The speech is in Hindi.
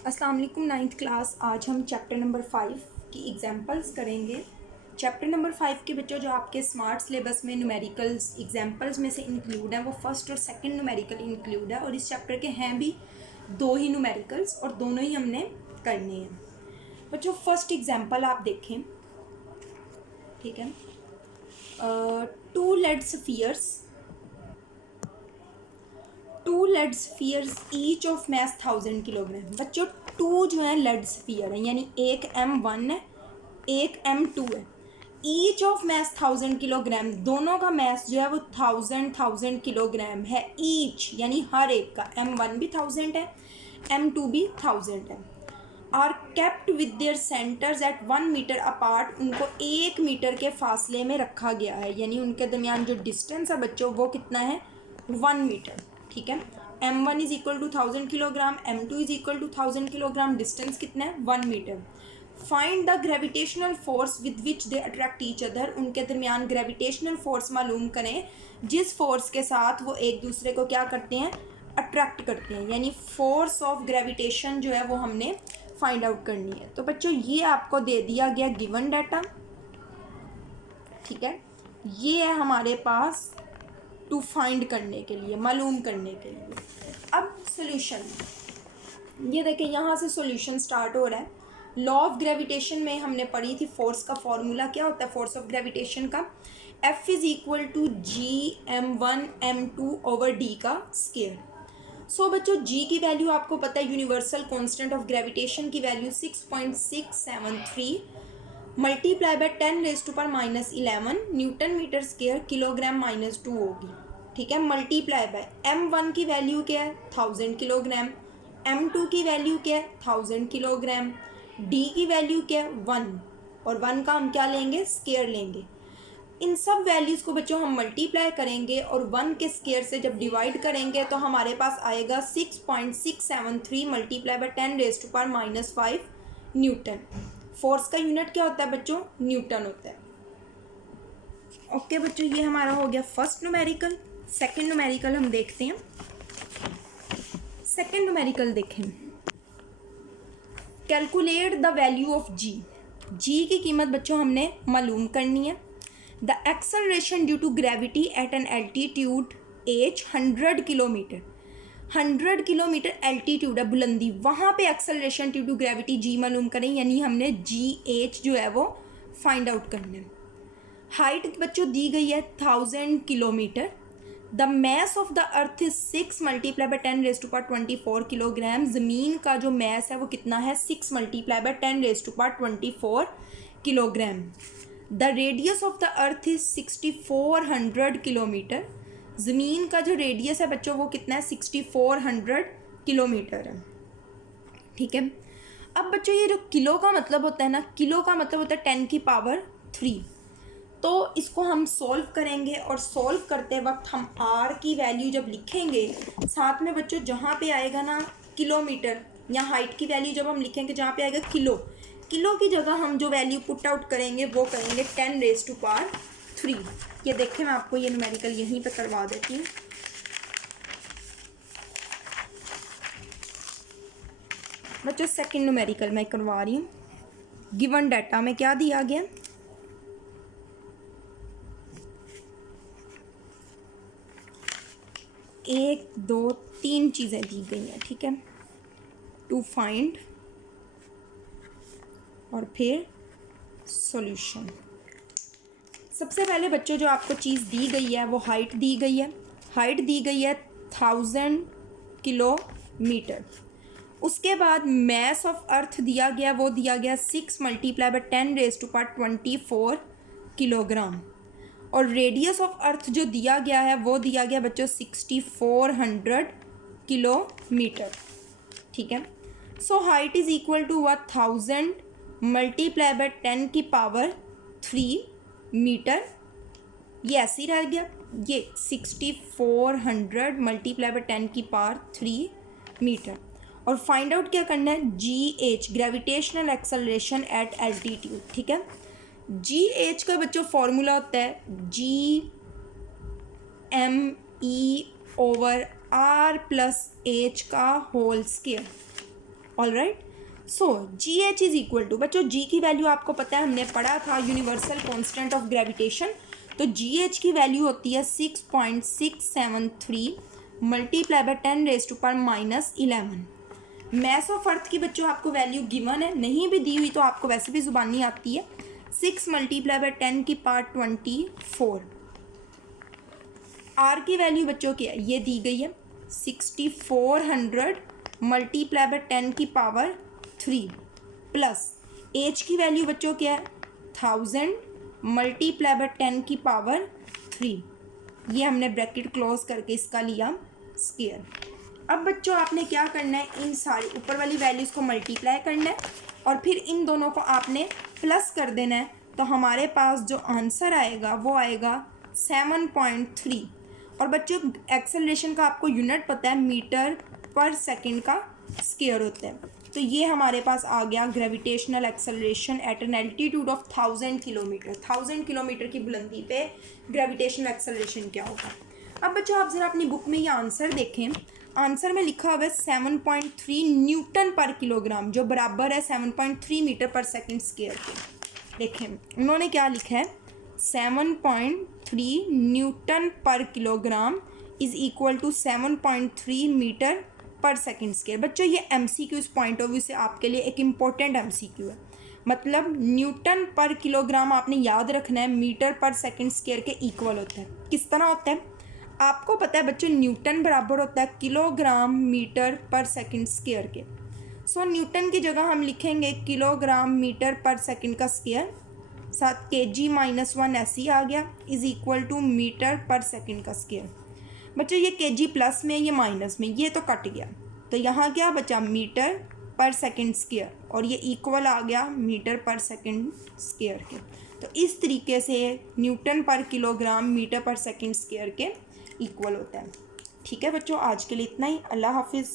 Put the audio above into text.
अस्सलाम वालेकुम। 9th class. आज हम चैप्टर नंबर 5 की एग्जांपल्स करेंगे। चैप्टर नंबर 5 के बच्चों जो आपके स्मार्ट सिलेबस में न्यूमेरिकल्स एग्जांपल्स में से इंक्लूड है वो फर्स्ट और सेकंड न्यूमेरिकल इंक्लूड है, और इस चैप्टर के हैं भी 2 ही न्यूमेरिकल्स और दोनों ही हमने करने हैं। बच्चों फर्स्ट एग्जाम्पल आप देखें, ठीक है। 2 lead spheres each of mass 1000 kilogram. बच्चों 2 जो है लेड स्फीयर है, यानी एक M1 है एक M2 है। ईच ऑफ मैस 1000 किलोग्राम, दोनों का मैस जो है वो 1000 किलोग्राम है ईच, यानी हर एक का। M1 भी 1000 है, M2 भी 1000 है। Are kept with their centres at 1 metre apart, उनको 1 मीटर के फासले में रखा गया है, यानी उनके दरमियान जो डिस्टेंस है बच्चों वो कितना है 1 मीटर, ठीक है। M1 is equal to 1000 kilogram, M2 is equal to 1000 kilogram, distance कितना है 1 metre. Find the gravitational force with which they attract each other, उनके दरमियान ग्रेविटेशनल फोर्स मालूम करें जिस फोर्स के साथ वो एक दूसरे को क्या करते हैं, अट्रैक्ट करते हैं, यानी फोर्स ऑफ ग्रेविटेशन जो है वो हमने फाइंड आउट करनी है। तो बच्चों ये आपको दे दिया गया गिवन डाटा, ठीक है। ये है हमारे पास टू फाइंड करने के लिए, मालूम करने के लिए। अब सॉल्यूशन, ये देखें यहाँ से सॉल्यूशन स्टार्ट हो रहा है। लॉ ऑफ ग्रेविटेशन में हमने पढ़ी थी फोर्स का फॉर्मूला क्या होता है, फोर्स ऑफ ग्रेविटेशन का F is equal to G(m1)(m2) over D का स्केयर। सो बच्चों G की वैल्यू आपको पता है, यूनिवर्सल कांस्टेंट ऑफ ग्रेविटेशन की value 6.673 multiply by 10⁻⁻11 newton metre square kilogram -2 होगी, ठीक है। मल्टीप्लाई बाय M1 की वैल्यू क्या है 1000 किलोग्राम, M2 की वैल्यू क्या है 1000 किलोग्राम, D की वैल्यू क्या है 1, और 1 का हम क्या लेंगे, स्केयर लेंगे। इन सब वैल्यूज़ को बच्चों हम मल्टीप्लाई करेंगे और 1 के स्केयर से जब डिवाइड करेंगे तो हमारे पास आएगा 6.673 मल्टीप्लाई बाय 10⁻⁻5 न्यूटन। फोर्स का यूनिट क्या होता है बच्चों, न्यूटन होता है। ओके बच्चों, ये हमारा हो गया फर्स्ट न्यूमेरिकल। सेकंड न्यूमेरिकल हम देखते हैं। सेकंड न्यूमेरिकल देखें, calculate the value of G. G की कीमत बच्चों हमने मालूम करनी है। The acceleration due to gravity at an altitude H 100 kilometre, 100 kilometre altitude है, बुलंदी, वहाँ पे acceleration due to gravity G मालूम करें, यानी हमने GH जो है वो फाइंड आउट करना है। हाइट बच्चों दी गई है 1000 kilometre. The mass of the earth is 6 multiply by 10⁻24 kilogram. ज़मीन का जो मैस है वो कितना है 6 multiply by 10⁻24 kilogram. The radius of the earth is 6400 kilometre. ज़मीन का जो रेडियस है बच्चों वो कितना है 6400 किलोमीटर है, ठीक है। अब बच्चों ये जो किलो का मतलब होता है ना, किलो का मतलब होता है 10⁻3। तो इसको हम सॉल्व करेंगे और सॉल्व करते वक्त हम R की वैल्यू जब लिखेंगे, साथ में बच्चों जहाँ पे आएगा ना किलोमीटर या हाइट की वैल्यू जब हम लिखेंगे जहाँ पे आएगा किलो, किलो की जगह हम जो वैल्यू पुट आउट करेंगे वो करेंगे 10⁻3। ये देखें मैं आपको ये न्यूमेरिकल यहीं पे करवा देती हूँ। बच्चों सेकंड न्यूमेरिकल मैं करवा रही हूँ। गिवन डाटा में क्या दिया गया, एक दो तीन चीज़ें दी गई हैं, ठीक है। टू फाइंड और फिर सॉल्यूशन। सबसे पहले बच्चों जो आपको चीज़ दी गई है वो हाइट दी गई है। हाइट दी गई है 1000 किलोमीटर। उसके बाद मैस ऑफ अर्थ दिया गया, वो दिया गया 6 मल्टीप्लाई बाय 10⁻24 किलोग्राम। और रेडियस ऑफ अर्थ जो दिया गया है वो दिया गया बच्चों 6400 किलोमीटर, ठीक है। So height is equal to 1000 multiply by 10⁻3 metre. ये ऐसे ही रह गया, ये 6400 मल्टीप्लाई बाय 10⁻3 मीटर। और फाइंड आउट क्या करना है, GH gravitational acceleration at altitude, ठीक है। GH का बच्चों फॉर्मूला होता है GME/R + H का whole square. All right. So G H is equal to, बच्चों जी की वैल्यू आपको पता है, हमने पढ़ा था यूनिवर्सल कॉन्स्टेंट ऑफ ग्रेविटेशन। तो जी एच की वैल्यू होती है 6.673 multiply by 10⁻⁻11। Mass of earth की बच्चों आपको वैल्यू गिवन है, नहीं भी दी हुई तो आपको वैसे भी जुबानी आती है, 6 मल्टीप्लाई बाय 10⁻24। आर की वैल्यू बच्चों क्या है, ये दी गई है 6400 मल्टीप्लाई बाय 10⁻3 प्लस एच की वैल्यू बच्चों क्या है 1000 मल्टीप्लाई बाय 10⁻3। ये हमने ब्रैकेट क्लोज करके इसका लिया स्क्वायर। अब बच्चों आपने क्या करना है, इन सारी ऊपर वाली वैल्यूज़ को मल्टीप्लाई करना है और फिर इन दोनों को आपने प्लस कर देना है। तो हमारे पास जो आंसर आएगा वो आएगा 7.3। और बच्चों एक्सेलरेशन का आपको यूनिट पता है, मीटर पर सेकंड का स्क्वायर होता है। तो ये हमारे पास आ गया gravitational acceleration eight an altitude of 1000 kilometre. 1000 kilometre की बुलंदी पे ग्रेविटेशनल एक्सेलरेशन क्या होगा। अब बच्चों आप ज़रा अपनी बुक में ये आंसर देखें, आंसर में लिखा हुआ है 7.3 न्यूटन पर किलोग्राम, जो बराबर है 7.3 मीटर पर सेकंड स्क्वायर के। देखें उन्होंने क्या लिखा है, 7.3 newton per kilogram is equal to 7.3 metre per second square. बच्चों ये MCQ इस पॉइंट ऑफ व्यू से आपके लिए एक इम्पोर्टेंट MCQ है। मतलब न्यूटन पर किलोग्राम आपने याद रखना है मीटर पर सेकंड स्क्वायर के इक्वल होता है। किस तरह होता है आपको पता है बच्चों, न्यूटन बराबर होता है kilogram metre per second square के। सो न्यूटन की जगह हम लिखेंगे किलोग्राम मीटर पर सेकंड का स्क्वायर, साथ kg-1 ऐसे ही आ गया, is equal to metre per second का स्क्वायर। बच्चों ये kg प्लस में, ये माइनस में, ये तो कट गया, तो यहाँ क्या बचा मीटर पर सेकंड स्क्वायर और ये इक्वल आ गया मीटर पर सेकंड स्क्वायर के। तो इस तरीके से Newton per kilogram metre per second square के इक्वल होता है। ठीक है बच्चों, आज के लिए इतना ही। अल्लाह हाफिज़।